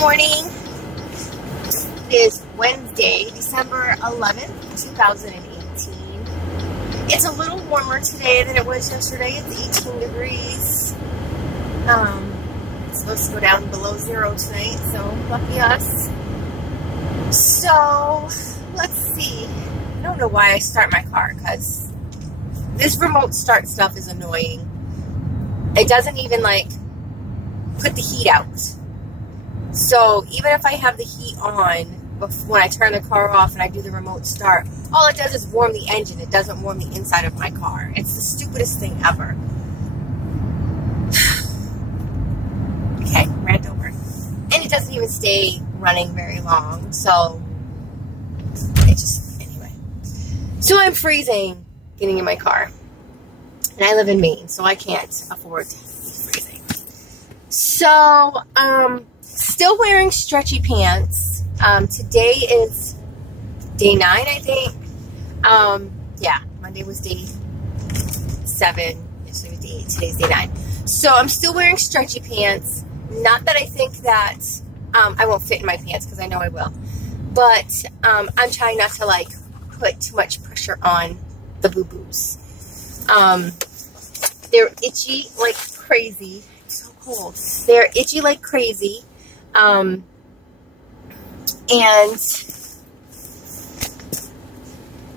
morning. It is Wednesday, December 11th, 2018. It's a little warmer today than it was yesterday. It's 18 degrees. It's supposed to go down below zero tonight, so lucky us. So, let's see. I don't know why I start my car, because this remote start stuff is annoying. It doesn't even, like, put the heat out. So, even if I have the heat on when I turn the car off and I do the remote start, all it does is warm the engine. It doesn't warm the inside of my car. It's the stupidest thing ever. Okay, rant over. And it doesn't even stay running very long, so it just, anyway. So I'm freezing getting in my car. And I live in Maine, so I can't afford to be freezing. So, still wearing stretchy pants. Today is day 9, I think. Yeah, Monday was day 7. Yesterday was day 8. Today's day 9. So I'm still wearing stretchy pants. Not that I think that I won't fit in my pants, because I know I will. But I'm trying not to, like, put too much pressure on the boo-boos. They're itchy like crazy. It's so cold. They're itchy like crazy. And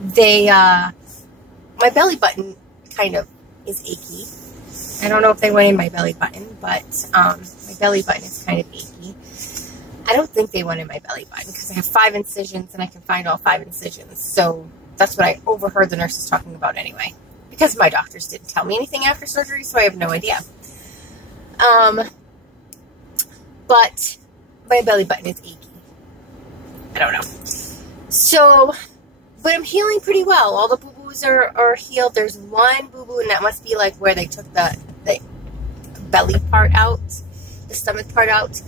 they, my belly button kind of is achy. I don't know if they went in my belly button, but, my belly button is kind of achy. I don't think they went in my belly button, because I have 5 incisions, and I can find all 5 incisions. So, that's what I overheard the nurses talking about anyway. Because my doctors didn't tell me anything after surgery, so I have no idea. But my belly button is achy. I don't know. So, but I'm healing pretty well. All the boo-boos are healed. There's one boo-boo, and that must be like where they took the belly part out, the stomach part out.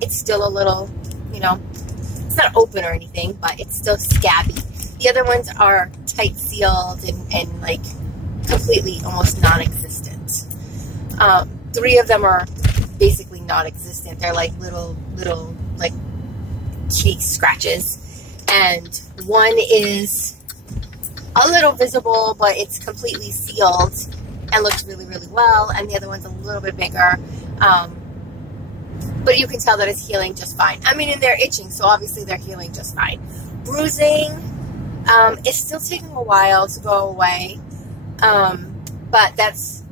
It's still a little, you know, it's not open or anything, but it's still scabby. The other ones are tight sealed and like completely almost non-existent. 3 of them are basically non-existent. They're like little like case scratches, and one is a little visible, but it's completely sealed and looks really, really well, and the other one's a little bit bigger. But you can tell that it's healing just fine. I mean, and they're itching, so obviously they're healing just fine. Bruising, it's still taking a while to go away, but that's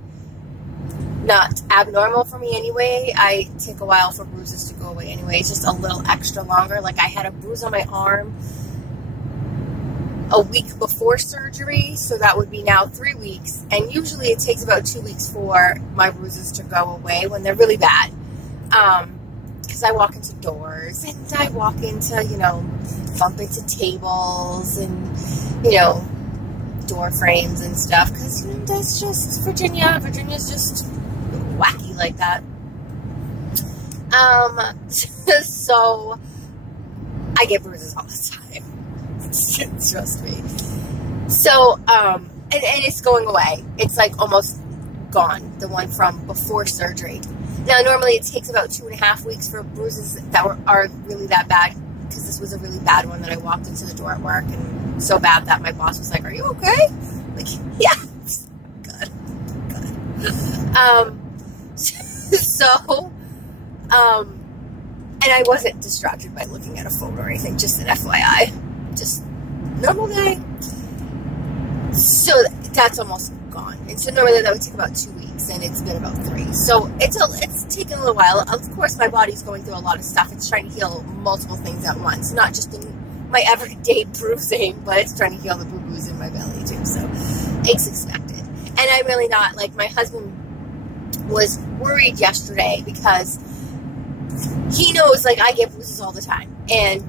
not abnormal for me anyway. I take a while for bruises to go away anyway. It's just a little extra longer. Like, I had a bruise on my arm a week before surgery, so that would be now 3 weeks, and usually it takes about 2 weeks for my bruises to go away when they're really bad. Because I walk into doors, and I walk into, you know, bump into tables and, you know, door frames and stuff, because, you know, that's just Virginia. Virginia's just wacky like that. So I get bruises all the time. Trust me. So, and it's going away. It's like almost gone, the one from before surgery. Now, normally it takes about 2.5 weeks for bruises that are really that bad, because this was a really bad one that I walked into the door at work, and so bad that my boss was like, "Are you okay?" Like, yeah. Good. And I wasn't distracted by looking at a phone or anything, just an FYI. Just normal day. So that's almost gone. And so normally that would take about 2 weeks, and it's been about 3. So it's taken a little while. Of course, my body's going through a lot of stuff. It's trying to heal multiple things at once. Not just my everyday bruising, but it's trying to heal the boo-boos in my belly too. So it's expected. And I'm really not, like, my husband was worried yesterday, because he knows, like, I get bruises all the time.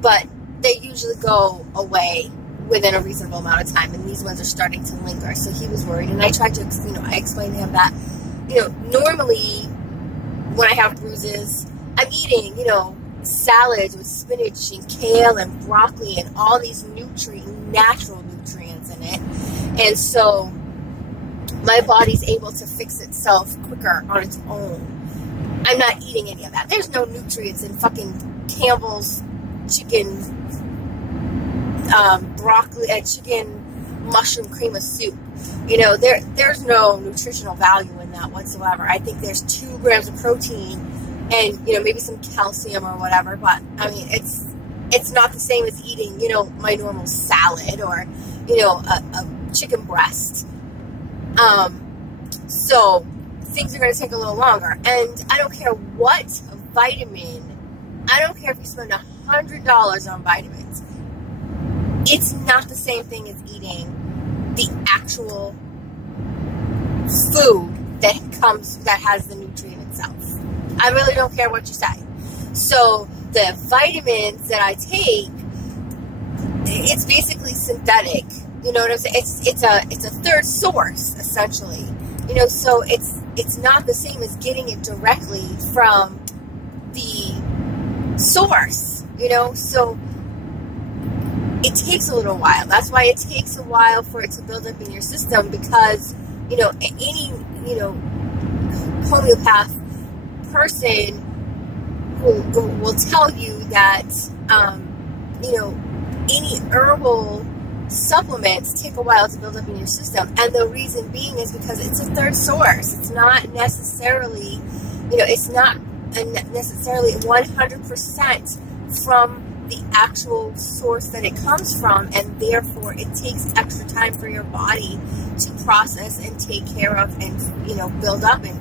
But they usually go away within a reasonable amount of time, and these ones are starting to linger, so he was worried. And I tried to, you know, I explained to him that, you know, normally when I have bruises, I'm eating, you know, salads with spinach and kale and broccoli and all these natural nutrients in it, and so my body's able to fix itself quicker on its own. I'm not eating any of that. There's no nutrients in fucking Campbell's chicken, broccoli, and chicken mushroom cream of soup. You know, there's no nutritional value in that whatsoever. I think there's 2 grams of protein and, you know, maybe some calcium or whatever, but I mean, it's not the same as eating, you know, my normal salad or, you know, a chicken breast. So things are going to take a little longer. And I don't care what vitamin, I don't care if you spend $100 on vitamins. It's not the same thing as eating the actual food that has the nutrient itself. I really don't care what you say. So the vitamins that I take, it's basically synthetic. You know what I'm saying? It's a third source, essentially. You know, so it's not the same as getting it directly from the source. You know, so it takes a little while. That's why it takes a while for it to build up in your system, because, you know, any, you know, homeopath person will tell you that, you know, any herbal supplements take a while to build up in your system. And the reason being is because it's a third source. It's not necessarily, you know, it's not necessarily 100% from the actual source that it comes from, and therefore it takes extra time for your body to process and take care of and, you know, build up and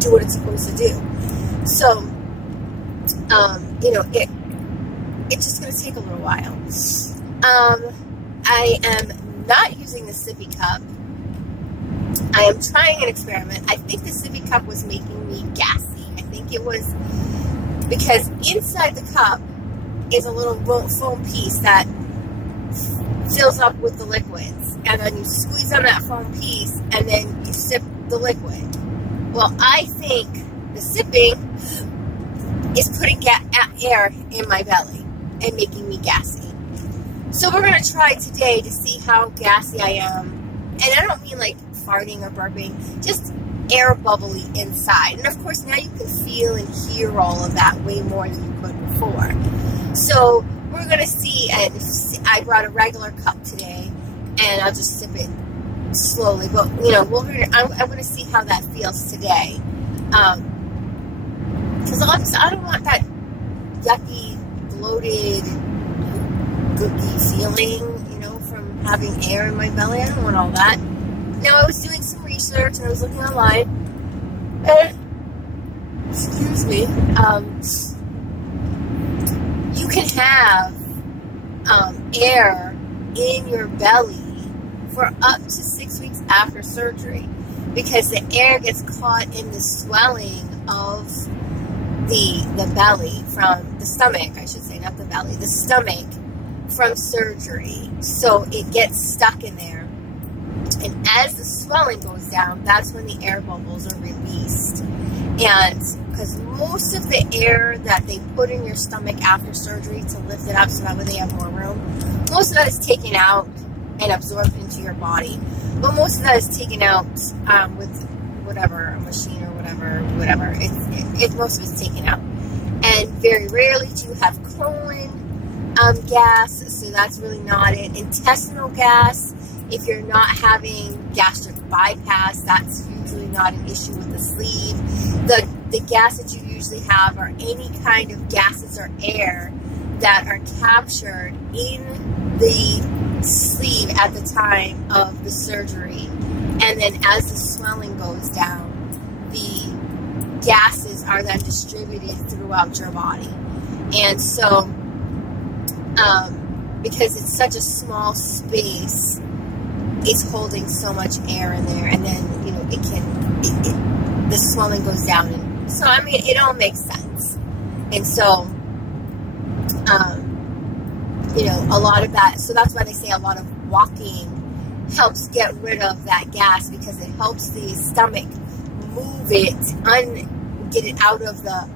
do what it's supposed to do. So, you know, it's just going to take a little while. I am not using the sippy cup. I am trying an experiment. I think the sippy cup was making me gassy. I think it was because inside the cup is a little foam piece that fills up with the liquids, and then you squeeze on that foam piece and then you sip the liquid. Well, I think the sipping is putting air in my belly and making me gassy. So we're going to try today to see how gassy I am. And I don't mean like farting or burping, just air bubbly inside. And of course now you can feel and hear all of that way more than you could before. So we're going to see, and I brought a regular cup today, and I'll just sip it slowly. But, you know, I'm going to see how that feels today. Because I don't want that yucky, bloated, gooky feeling, you know, from having air in my belly. I don't want all that. Now, I was doing some research, and I was looking online, and, excuse me, you can have air in your belly for up to 6 weeks after surgery, because the air gets caught in the swelling of the belly from the stomach, I should say, not the belly, the stomach from surgery. So it gets stuck in there. And as the swelling goes down, that's when the air bubbles are released. And because most of the air that they put in your stomach after surgery to lift it up so that way they have more room, most of that is taken out and absorbed into your body. But most of that is taken out with whatever, a machine or whatever. Most of it's taken out. And very rarely do you have colon gas, so that's really not it. Intestinal gas, if you're not having gastric bypass, that's usually not an issue with the sleeve. The gas that you usually have are any kind of gases or air that are captured in the sleeve at the time of the surgery. And then as the swelling goes down, the gases are then distributed throughout your body. And so, because it's such a small space, it's holding so much air in there, and then, you know, the swelling goes down. And so, I mean, it all makes sense. And so, you know, a lot of that, so that's why they say a lot of walking helps get rid of that gas, because it helps the stomach move it, get it out of the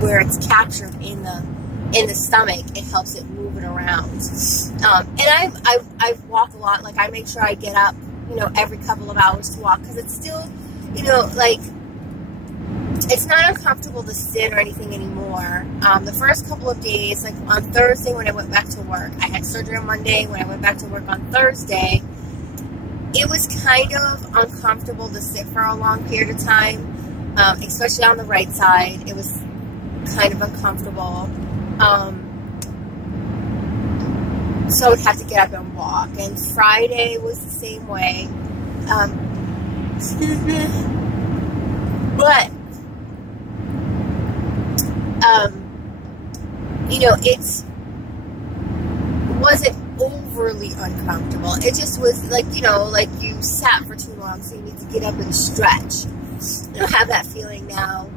where it's captured in the stomach. It helps it move it around. And I walk a lot. Like, I make sure I get up, you know, every couple of hours to walk, because it's still, you know, like, it's not uncomfortable to sit or anything anymore. The first couple of days, like on Thursday when I went back to work, I had surgery on Monday. When I went back to work on Thursday, it was kind of uncomfortable to sit for a long period of time, especially on the right side. It was kind of uncomfortable. So I would have to get up and walk. And Friday was the same way. Excuse me. But, you know, it wasn't overly uncomfortable. It just was like, you know, like you sat for too long, so you need to get up and stretch. I don't have that feeling now.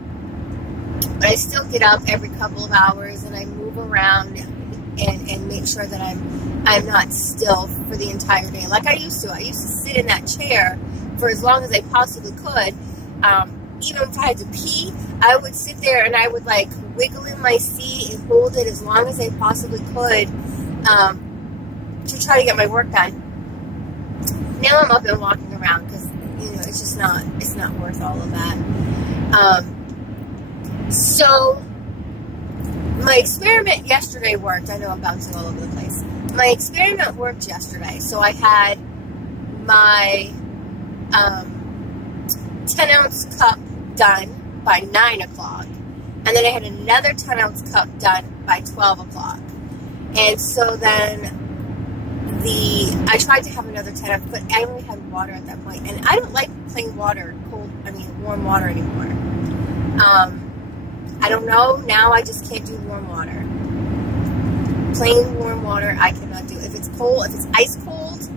But I still get up every couple of hours and I move around and make sure that I'm not still for the entire day like I used to. I used to sit in that chair for as long as I possibly could. Even if I had to pee, I would sit there and I would like wiggle in my seat and hold it as long as I possibly could to try to get my work done. Now I'm up and walking around because, you know, it's just not, it's not worth all of that. So my experiment yesterday worked. I know I'm bouncing all over the place. My experiment worked yesterday. So I had my 10-ounce cup done by 9 o'clock. And then I had another 10-ounce cup done by 12 o'clock. And so then I tried to have another 10-ounce, but I only had water at that point. And I don't like plain water, warm water anymore. I don't know. Now I just can't do warm water. Plain warm water, I cannot do. If it's cold, if it's ice cold,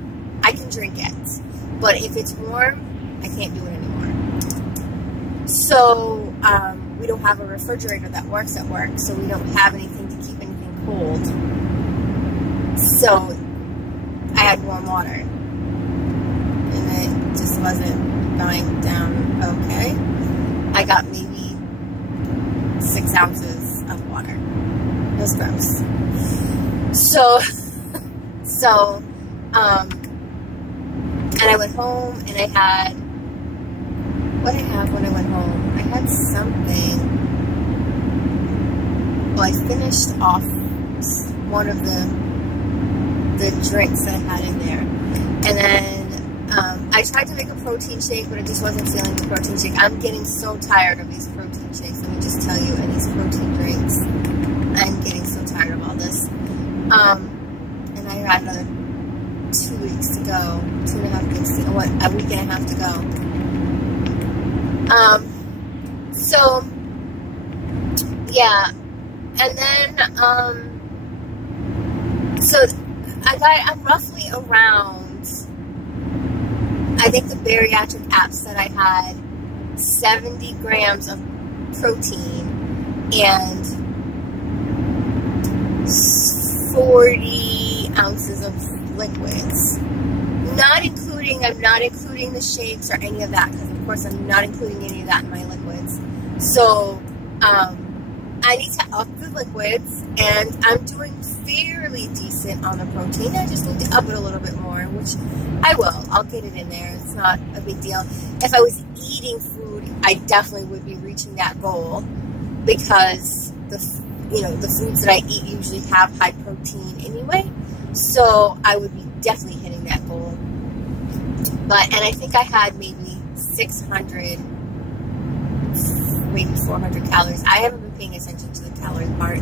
I can drink it. But if it's warm, I can't do it anymore. So, we don't have a refrigerator that works at work, so we don't have anything to keep anything cold. So, I had warm water. And it just wasn't going down okay. I got maybe 6 ounces of water. It was gross. So, and I went home and I had, what did I have when I went home? I had something. Well, I finished off one of the drinks that I had in there. And then I tried to make a protein shake, but I just wasn't feeling the protein shake. I'm getting so tired of these protein shakes, let me just tell you, and these protein drinks. I'm getting so tired of all this. And I had another 2 weeks to go, 2.5 weeks to go, a week and a half to go. So, yeah, and then, so I'm roughly around, I think the bariatric app said I had 70 grams of protein and 40 ounces of liquids. I'm not including the shakes or any of that, because of course I'm not including any of that in my liquids. So, I need to up the liquids, and I'm doing fairly decent on the protein. I just need to up it a little bit more, which I will. I'll get it in there. It's not a big deal. If I was eating food, I definitely would be reaching that goal, because the foods that I eat usually have high protein anyway. So I would be definitely hitting that goal. And I think I had maybe 600, maybe 400 calories. I haven't been paying attention to the calorie part.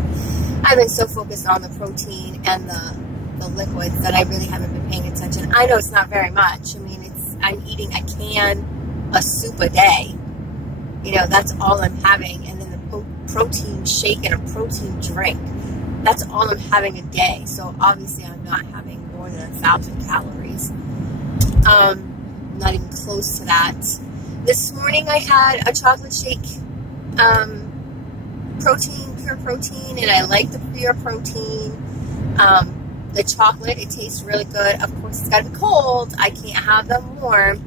I've been so focused on the protein and the liquids that I really haven't been paying attention. I know it's not very much. I mean, I'm eating a can of soup a day. You know, that's all I'm having. And then the protein shake and a protein drink. That's all I'm having a day. So obviously I'm not having more than 1,000 calories. Not even close to that. This morning I had a chocolate shake, pure protein, and I like the pure protein. The chocolate, it tastes really good. Of course, it's got to be cold. I can't have them warm.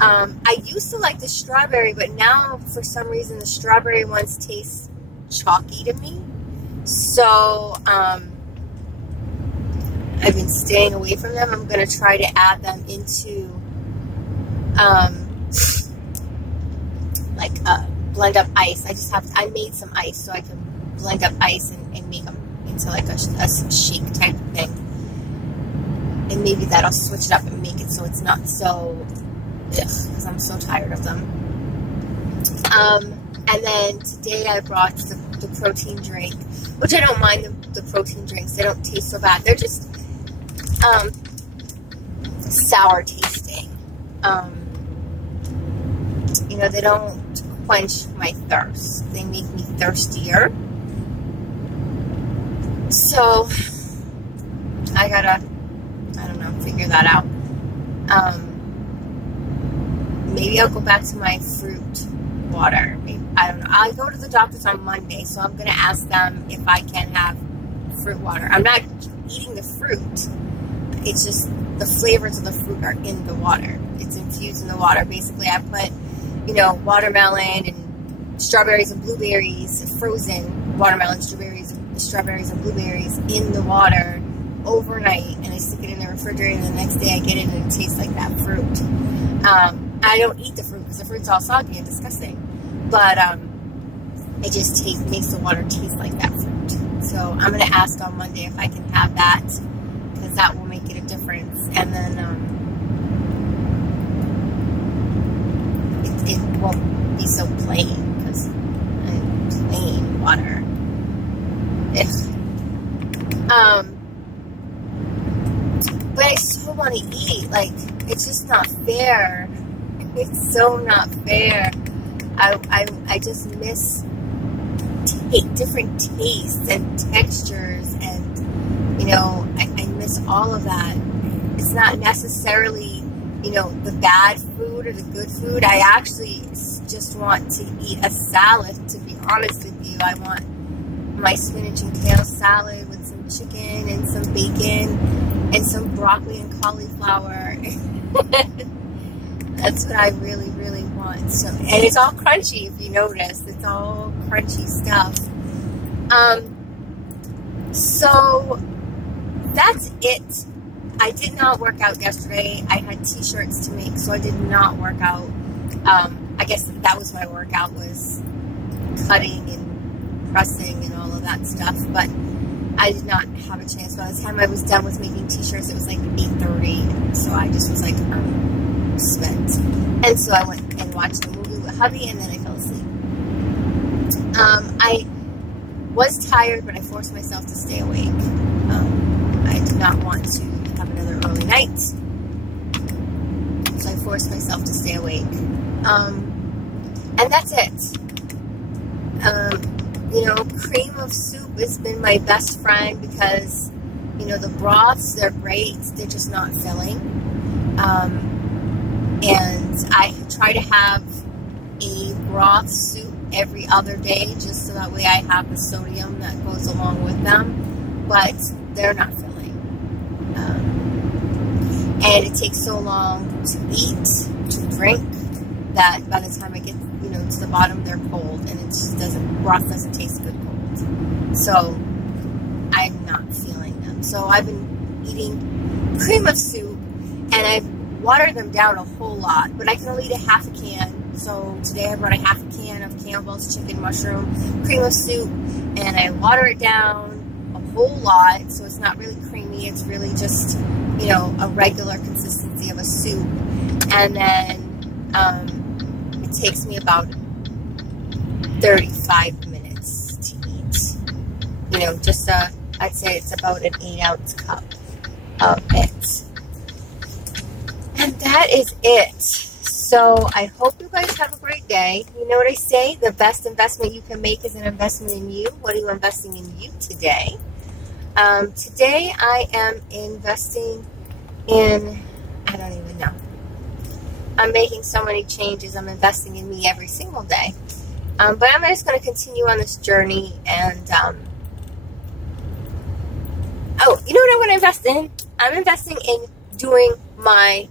I used to like the strawberry, but now for some reason the strawberry ones taste chalky to me. So, I've been staying away from them. I'm going to try to add them into, like, blend up ice. I made some ice so I can blend up ice and make them into like a shake type of thing. And maybe that'll switch it up and make it so it's not so, because I'm so tired of them. And then today I brought the protein drink, which I don't mind the protein drinks. They don't taste so bad. They're just sour tasting. You know, they don't quench my thirst. They make me thirstier. So I gotta, I don't know, figure that out. Maybe I'll go back to my fruit water. Maybe, I don't know. I'll go to the doctor's on Monday, so I'm gonna ask them if I can have fruit water. I'm not eating the fruit. It's just the flavors of the fruit are in the water. It's infused in the water. Basically, I put, you know, watermelon and strawberries and blueberries, frozen watermelon, strawberries and blueberries in the water overnight, and I stick it in the refrigerator, and the next day I get it and it tastes like that fruit. I don't eat the fruit because the fruit's all soggy and disgusting, but it just makes the water taste like that fruit. So I'm going to ask on Monday if I can have that, because that will make it a difference. And then it won't be so plain, because plain water. But I so want to eat. Like, it's just not fair. It's so not fair. I just miss different tastes and textures, and, you know, I miss all of that. It's not necessarily, you know, the bad food or the good food. I actually just want to eat a salad, to be honest with you. I want my spinach and kale salad with some chicken and some bacon and some broccoli and cauliflower. That's what I really, really want. So, and it's all crunchy, if you notice. It's all crunchy stuff. So that's it. I did not work out yesterday. I had t-shirts to make, so I did not work out. I guess that was my workout, was cutting and pressing and all of that stuff, but I did not have a chance. By the time I was done with making t-shirts, it was like 8:30, so I just was like, spent. And so I went and watched a movie with hubby, and then I fell asleep. I was tired, but I forced myself to stay awake. I did not want to have another early night, so I forced myself to stay awake. And that's it. You know, cream of soup has been my best friend, because, you know, the broths, they're great, they're just not filling. And I try to have a broth soup every other day, just so that way I have the sodium that goes along with them, but they're not filling. And it takes so long to eat, to drink, that by the time I get, you know, to the bottom, they're cold, and it just broth doesn't taste good cold. So I'm not feeling them. So I've been eating cream of soup, and I've watered them down a whole lot, but I can only eat a half a can. So today I brought a half a can of Campbell's chicken mushroom cream of soup, and I water it down a whole lot, so it's not really creamy. It's really just, you know, a regular consistency of a soup. And then it takes me about 35 minutes to eat. You know, just I'd say it's about an 8-ounce cup of it. And that is it. So I hope you guys have a great day. You know what I say? The best investment you can make is an investment in you. What are you investing in you today? Today I am investing in, I don't even know. I'm making so many changes. I'm investing in me every single day. But I'm just going to continue on this journey. And, oh, you know what I'm going to invest in? I'm investing in doing my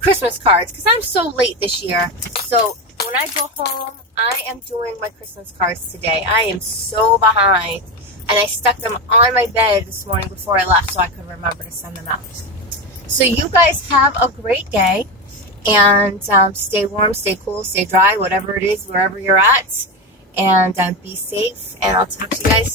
Christmas cards, because I'm so late this year. So when I go home, I am doing my Christmas cards today. I am so behind. And I stuck them on my bed this morning before I left so I could remember to send them out. So you guys have a great day. And stay warm, stay cool, stay dry, whatever it is, wherever you're at. And be safe. And I'll talk to you guys